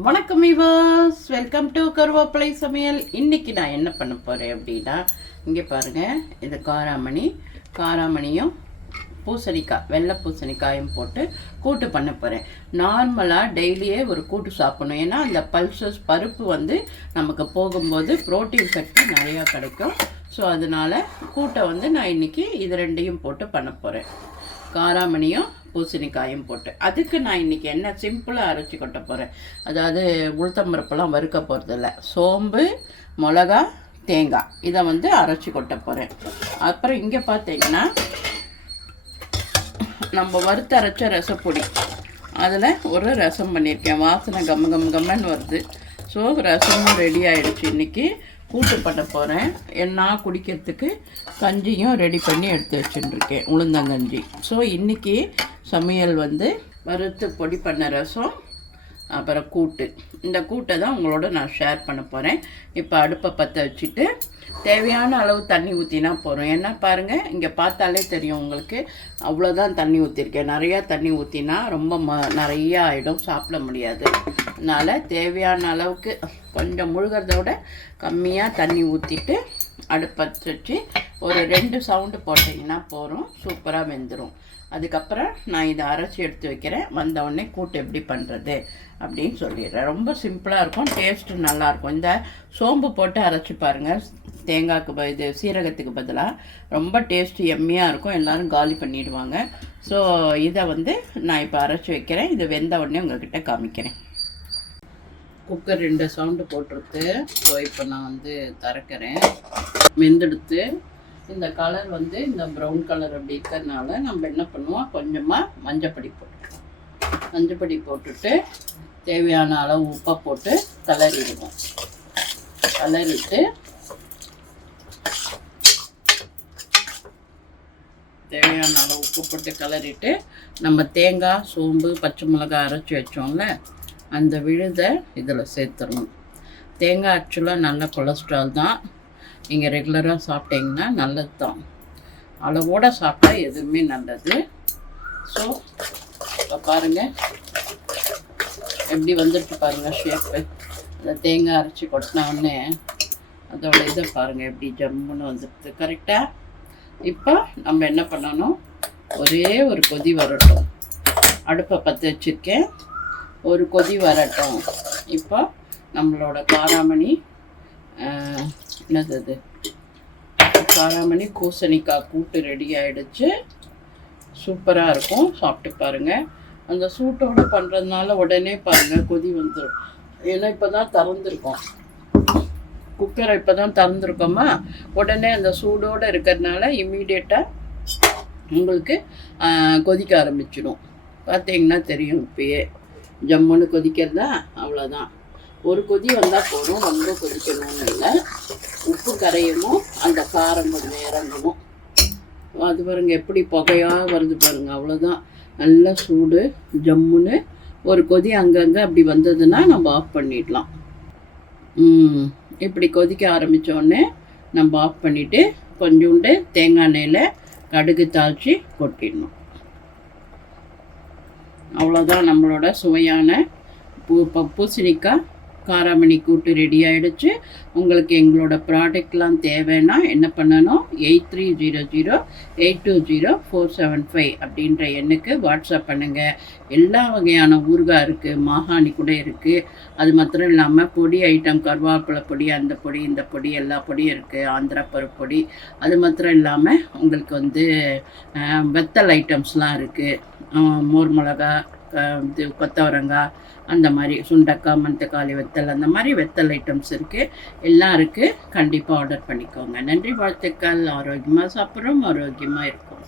வணக்கம் இவர்ஸ் welcome to கருவேப்பிலை சமையல். இன்னைக்கு நான் என்ன பண்ண போகிறேன் அப்படின்னா இங்கே பாருங்கள் இது காராமணி காராமணியும் பூசணிக்காய் வெள்ளை பூசணிக்காயும் போட்டு கூட்டு பண்ண போகிறேன் நார்மலாக டெய்லியே ஒரு கூட்டு சாப்பிடணும். ஏன்னா அந்த பல்சஸ் பருப்பு வந்து நமக்கு போகும்போது புரோட்டீன் சக்தி நிறையா கிடைக்கும். ஸோ அதனால் கூட்டை வந்து நான் இன்றைக்கி இது ரெண்டையும் போட்டு பண்ண போகிறேன் காராமணியும் பூசணிக்காயும் போட்டு. அதுக்கு நான் இன்றைக்கி என்ன சிம்பிளாக அரைச்சி கொட்ட போகிறேன் அதாவது உளுத்தம்பருப்பெல்லாம் வறுக்க போகிறதில்ல சோம்பு மிளகா தேங்காய். இதை வந்து அரைச்சி கொட்ட போகிறேன் அப்புறம் இங்கே பார்த்தீங்கன்னா நம்ம வறுத்து அரைச்ச ரசப்பொடி. அதில் ஒரு ரசம் பண்ணியிருக்கேன். வாசனை கம்ம கம்ம கம்மன்னு வருது. ஸோ ரசமும் ரெடி ஆகிடுச்சு இன்றைக்கி கூட்டு பண்ண போகிறேன் என்ன குடிக்கிறதுக்கு கஞ்சியும் ரெடி பண்ணி எடுத்து வச்சுட்டுருக்கேன். உளுந்தங்கஞ்சி. ஸோ இன்றைக்கி சமையல் வந்து வறுத்து பொடி பண்ண ரசம் அப்புறம் கூட்டு. இந்த கூட்டை தான் உங்களோட நான் ஷேர் பண்ண போகிறேன் இப்போ அடுப்பை பற்ற வச்சுட்டு தேவையான அளவு தண்ணி ஊற்றினா போகிறோம் ஏன்னா பாருங்கள் இங்கே பார்த்தாலே தெரியும் உங்களுக்கு அவ்வளோதான் தண்ணி ஊற்றிருக்கேன் நிறையா தண்ணி ஊற்றினா ரொம்ப ம நிறையா ஆகிடும் சாப்பிட முடியாது. அதனால் தேவையான அளவுக்கு கொஞ்சம் முழுகிறத விட கம்மியாக தண்ணி ஊற்றிட்டு அடுப்பை வச்சு ஒரு ரெண்டு சவுண்டு போட்டிங்கன்னா போகிறோம் சூப்பராக வெந்துடும் அதுக்கப்புறம் நான் இதை அரைச்சி எடுத்து வைக்கிறேன். வந்தவுடனே கூட்டு எப்படி பண்ணுறது அப்படின்னு சொல்லிடுறேன். ரொம்ப சிம்பிளாக இருக்கும் டேஸ்ட்டு நல்லாயிருக்கும் இந்த சோம்பு போட்டு அரைச்சி பாருங்கள் தேங்காய்க்கு ப இது சீரகத்துக்கு பதிலாக ரொம்ப டேஸ்ட்டு எம்மியாக இருக்கும். எல்லோரும் காலி பண்ணிடுவாங்க. ஸோ இதை வந்து நான் இப்போ அரைச்சி வைக்கிறேன். இது வெந்த உடனே உங்கள்கிட்ட காமிக்கிறேன். குக்கர் ரெண்டு சவுண்டு போட்டிருக்கு. ஸோ இப்போ நான் வந்து திறக்கிறேன். வெந்தெடுத்து. இந்த கலர் வந்து இந்த ப்ரௌன் கலர் அப்படி இருக்கிறதுனால நம்ம என்ன பண்ணுவோம்? கொஞ்சமாக மஞ்சப்பொடி போட்டுக்கலாம். மஞ்சப்பொடி போட்டுட்டு தேவையான அளவு உப்பை போட்டு கலரிடுவோம் கலரிட்டு தேவையான அளவு உப்பு போட்டு கலரிட்டு நம்ம தேங்காய் சோம்பு பச்சை மிளகாய் அரைச்சி வச்சோம்ல அந்த விழுதை இதில் சேர்த்துடணும். தேங்காய் ஆக்சுவலாக நல்ல கொலஸ்ட்ரால் தான். நீங்கள் ரெகுலராக சாப்பிட்டீங்கன்னா நல்லது தான் அளவோடு சாப்பிட்டா எதுவுமே நல்லது. ஸோ இப்போ பாருங்கள் எப்படி வந்துட்டு பாருங்கள் ஷேப்பு அந்த தேங்காய் அரைச்சி கொட்டினோடனே அதோட இதை பாருங்கள் எப்படி ஜம்முன்னு வந்துடுது கரெக்டாக இப்போ நம்ம என்ன பண்ணணும்? ஒரே ஒரு கொதி வரட்டும். அடுப்பை பற்ற வச்சுருக்கேன். ஒரு கொதி வரட்டும். இப்போ நம்மளோட காராமணி என்னது அது? காராமணி பூசணிக்காய் கூட்டு ரெடி ஆகிடுச்சு சூப்பராக இருக்கும். சாப்பிட்டு பாருங்கள் அந்த சூட்டோடு பண்ணுறதுனால உடனே பாருங்கள் கொதி வந்துடும் ஏன்னா இப்போ தான் திறந்துருக்கோம். குக்கரை இப்போ தான் திறந்துருக்கோமா? உடனே அந்த சூடோடு இருக்கிறதுனால இம்மீடியட்டாக உங்களுக்கு கொதிக்க ஆரம்பிச்சிடும். பார்த்தீங்கன்னா தெரியும் இப்பயே. ஜம்முன்னு கொதிக்கிறதா? அவ்வளோதான் ஒரு கொதி வந்தால் போதும். ரொம்ப கொதிக்கணும்னு கரையுமோ அந்த காரம் கொஞ்சம் இறங்கணும். அது பாருங்க எப்படி புகையாக வருது பாருங்க அவ்வளோதான் நல்ல சூடு ஜம்முன்னு. ஒரு கொதி அங்கங்கே அப்படி வந்ததுன்னா நம்ம ஆஃப் பண்ணிடலாம். இப்படி கொதிக்க ஆரம்பித்தோடனே உடனே நம்ம ஆஃப் பண்ணிவிட்டு கொஞ்சோண்டு தேங்காய் எண்ணெயில் கடுகு தாளித்து கொட்டிடணும். அவ்வளோதான் நம்மளோட சுவையான பூ ப- பூசணிக்காய் காராமணி கூட்டு ரெடி ஆகிடுச்சு உங்களுக்கு எங்களோட ப்ராடக்ட்லாம் தேவைன்னா என்ன பண்ணணும்? Eight three zero zero eight two zero four seven five அப்படின்ற எண்ணுக்கு வாட்ஸ்அப் பண்ணுங்கள் எல்லா வகையான ஊறுகாய் இருக்குது மாகாணி கூட இருக்குது அது மாத்திரம் இல்லாமல் பொடி ஐட்டம் கருவேப்பிலை பொடி அந்த பொடி இந்த பொடி எல்லா பொடியும் இருக்குது ஆந்திரா பருப்பு பொடி. அது மாத்திரம் இல்லாமல் உங்களுக்கு வந்து வெத்தல் ஐட்டம்ஸ்லாம் இருக்குது மோர் மிளகா இது கொத்தவரங்காய் அந்த மாதிரி சுண்டக்காய் மஞ்சக்காளி வெத்தல் அந்த மாதிரி வெத்தல் ஐட்டம்ஸ் இருக்குது எல்லாம் இருக்குது கண்டிப்பாக ஆர்டர் பண்ணிக்கோங்க. நன்றி வாழ்த்துக்கள். ஆரோக்கியமாக சாப்பிட்றோம் ஆரோக்கியமாக இருக்கும்.